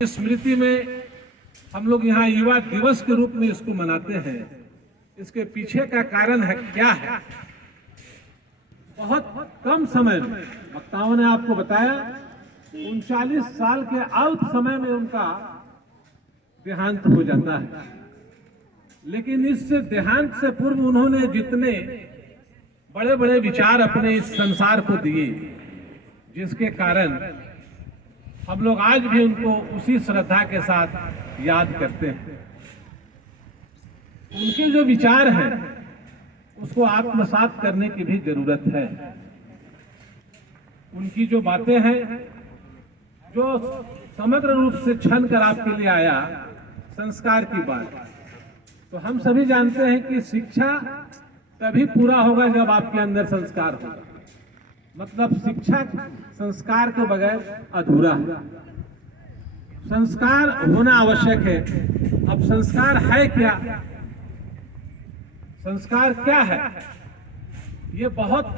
स्मृति में हम लोग यहाँ युवा दिवस के रूप में इसको मनाते हैं। इसके पीछे का कारण है क्या है? बहुत कम समय में वक्ताओं ने आपको बताया 39 साल के अल्प समय में उनका देहांत हो जाता है। लेकिन इस देहांत से पूर्व उन्होंने जितने बड़े बड़े विचार अपने इस संसार को दिए, जिसके कारण हम लोग आज भी उनको उसी श्रद्धा के साथ याद करते हैं। उनके जो विचार हैं उसको आत्मसात करने की भी जरूरत है। उनकी जो बातें हैं, जो समग्र रूप से छन कर आपके लिए आया, संस्कार की बात, तो हम सभी जानते हैं कि शिक्षा तभी पूरा होगा जब आपके अंदर संस्कार होगा। मतलब शिक्षा संस्कार के बगैर अधूरा है। संस्कार होना आवश्यक है। अब संस्कार है क्या? संस्कार क्या है? ये बहुत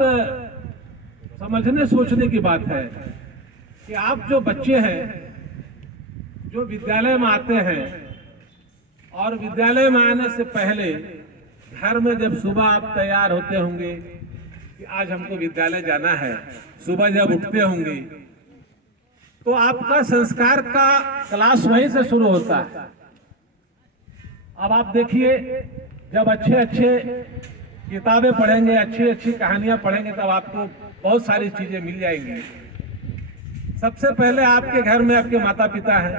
समझने सोचने की बात है कि आप जो बच्चे हैं, जो विद्यालय में आते हैं, और विद्यालय में आने से पहले घर में जब सुबह आप तैयार होते होंगे कि आज हमको विद्यालय जाना है, सुबह जब उठते होंगे तो आपका संस्कार का क्लास वहीं से शुरू होता है। अब आप देखिए, जब अच्छे अच्छे किताबें पढ़ेंगे, अच्छी अच्छी कहानियां पढ़ेंगे, तब आपको बहुत सारी चीजें मिल जाएंगी। सबसे पहले आपके घर में आपके माता पिता हैं,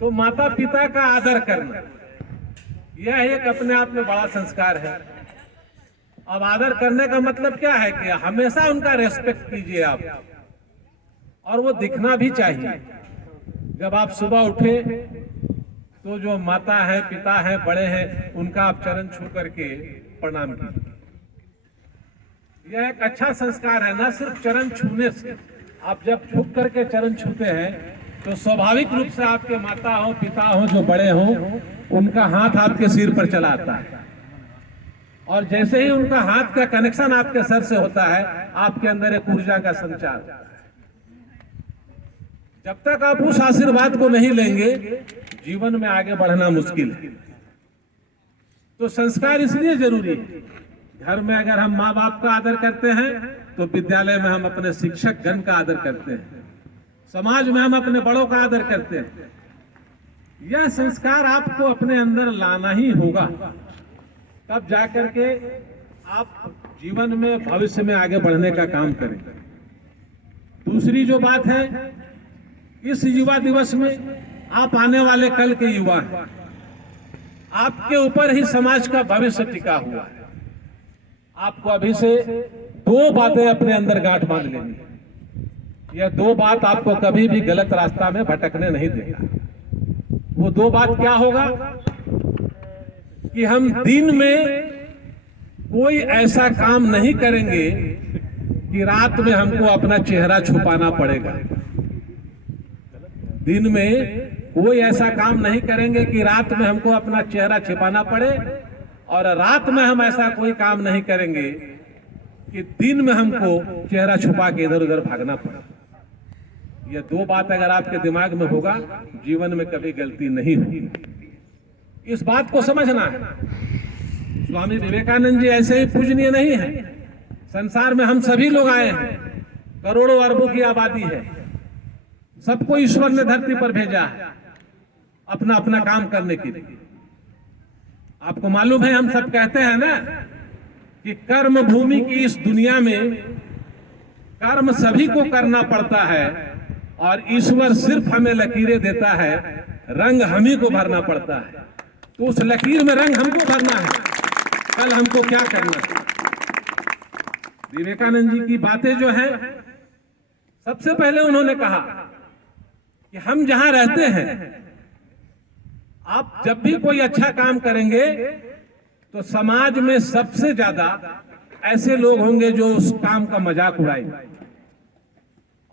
तो माता पिता का आदर करना यह एक अपने आप में बड़ा संस्कार है। अब आदर करने का मतलब क्या है कि हमेशा उनका रेस्पेक्ट कीजिए आप, और वो दिखना भी चाहिए। जब आप सुबह उठे तो जो माता है, पिता है, बड़े हैं, उनका आप चरण छू करके प्रणाम कीजिए। यह एक अच्छा संस्कार है। ना सिर्फ चरण छूने से, आप जब झुक करके चरण छूते हैं तो स्वाभाविक रूप से आपके माता हो, पिता हो, जो बड़े हो, उनका हाथ आपके सिर पर चला आता है, और जैसे ही उनका हाथ का कनेक्शन आपके सर से होता है, आपके अंदर एक ऊर्जा का संचार। जब तक आप उस आशीर्वाद को नहीं लेंगे, जीवन में आगे बढ़ना मुश्किल है। तो संस्कार इसलिए जरूरी है। घर में अगर हम माँ बाप का आदर करते हैं, तो विद्यालय में हम अपने शिक्षक गण का आदर करते हैं, समाज में हम अपने बड़ों का आदर करते हैं। यह संस्कार आपको अपने अंदर लाना ही होगा, तब जाकर के आप जीवन में, भविष्य में आगे बढ़ने का काम करें। दूसरी जो बात है, इस युवा दिवस में आप आने वाले कल के युवा हैं। आपके ऊपर ही समाज का भविष्य टिका हुआ है। आपको अभी से दो बातें अपने अंदर गांठ बांध लेनी है। यह दो बात आपको कभी भी गलत रास्ता में भटकने नहीं देगा। वो दो बात क्या होगा कि हम दिन में कोई ऐसा काम नहीं करेंगे कि रात में हमको अपना चेहरा छुपाना पड़ेगा। दिन में कोई ऐसा काम नहीं करेंगे कि रात में हमको अपना चेहरा छिपाना पड़े, और रात में हम ऐसा कोई काम नहीं करेंगे कि दिन में हमको चेहरा छुपा के इधर उधर भागना पड़े। ये दो बात अगर आपके दिमाग में होगा, जीवन में कभी गलती नहीं होगी। इस बात को समझना है। स्वामी विवेकानंद जी ऐसे ही पूजनीय नहीं है। संसार में हम सभी लोग आए हैं, करोड़ों अरबों की आबादी है, सबको ईश्वर ने धरती पर भेजा है अपना अपना काम करने के लिए। आपको मालूम है, हम सब कहते हैं ना कि कर्म भूमि की इस दुनिया में कर्म सभी को करना पड़ता है, और ईश्वर सिर्फ हमें लकीरें देता है, रंग हम ही को भरना पड़ता है। तो उस लकीर में रंग हमको भरना है, कल हमको क्या करना है। विवेकानंद जी की बातें जो हैं, सबसे पहले उन्होंने कहा कि हम जहां रहते हैं, आप जब भी कोई अच्छा काम करेंगे तो समाज में सबसे ज्यादा ऐसे लोग होंगे जो उस काम का मजाक उड़ाएंगे,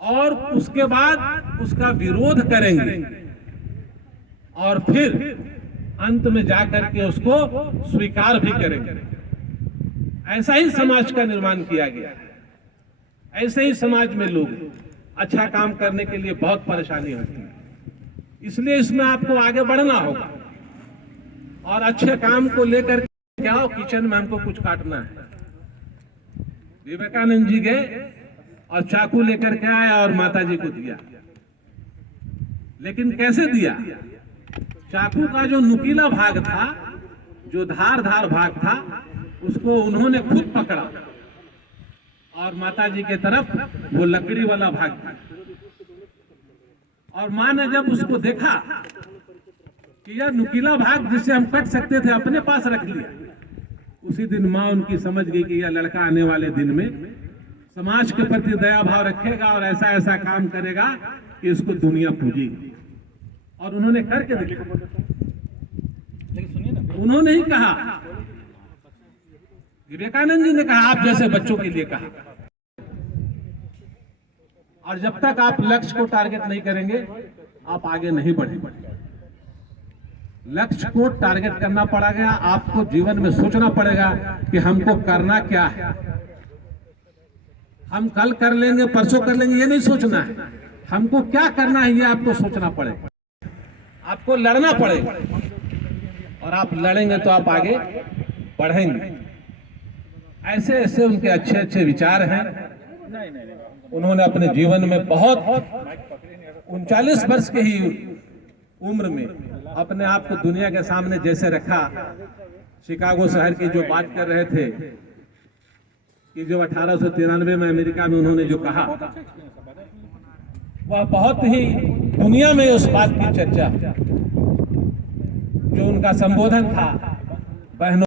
और उसके बाद उसका विरोध करेंगे, और फिर अंत में जाकर के उसको स्वीकार भी करेंगे। ऐसा ही समाज का निर्माण किया गया है। ऐसे ही समाज में लोग अच्छा काम करने के लिए बहुत परेशानी होती है। इसलिए इसमें आपको आगे बढ़ना होगा और अच्छे काम को लेकर के आओ। किचन में हमको कुछ काटना है। विवेकानंद जी गए और चाकू लेकर के आए और माता जी को दिया। लेकिन कैसे दिया? चाकू का जो नुकीला भाग था, जो धार भाग था, उसको उन्होंने खुद पकड़ा और माता जी के तरफ वो लकड़ी वाला भाग था। और मां ने जब उसको देखा कि यह नुकीला भाग जिसे हम कट सकते थे अपने पास रख लिया, उसी दिन मां उनकी समझ गई कि यह लड़का आने वाले दिन में समाज के प्रति दया भाव रखेगा और ऐसा ऐसा काम करेगा कि इसको दुनिया पूजेगी। और उन्होंने करके देखा। उन्होंने ही कहा, विवेकानंद जी ने कहा, आप जैसे बच्चों के लिए कहा। और जब तक आप लक्ष्य को टारगेट नहीं करेंगे, आप आगे नहीं बढ़ेंगे। लक्ष्य को टारगेट करना पड़ेगा। आपको जीवन में सोचना पड़ेगा कि हमको करना क्या है। हम कल कर लेंगे, परसों कर लेंगे, ये नहीं सोचना है। हमको क्या करना है, ये आपको सोचना पड़ेगा। आपको लड़ना पड़ेगा और आप लड़ेंगे तो आप आगे बढ़ेंगे। ऐसे ऐसे उनके अच्छे अच्छे विचार हैं। उन्होंने अपने जीवन में बहुत 39 वर्ष के ही उम्र में अपने आप को दुनिया के सामने जैसे रखा। शिकागो शहर की जो बात कर रहे थे कि जो 1893 में अमेरिका में उन्होंने जो कहा, वह बहुत ही दुनिया में उस बात की चर्चा, जो उनका संबोधन था, बहनों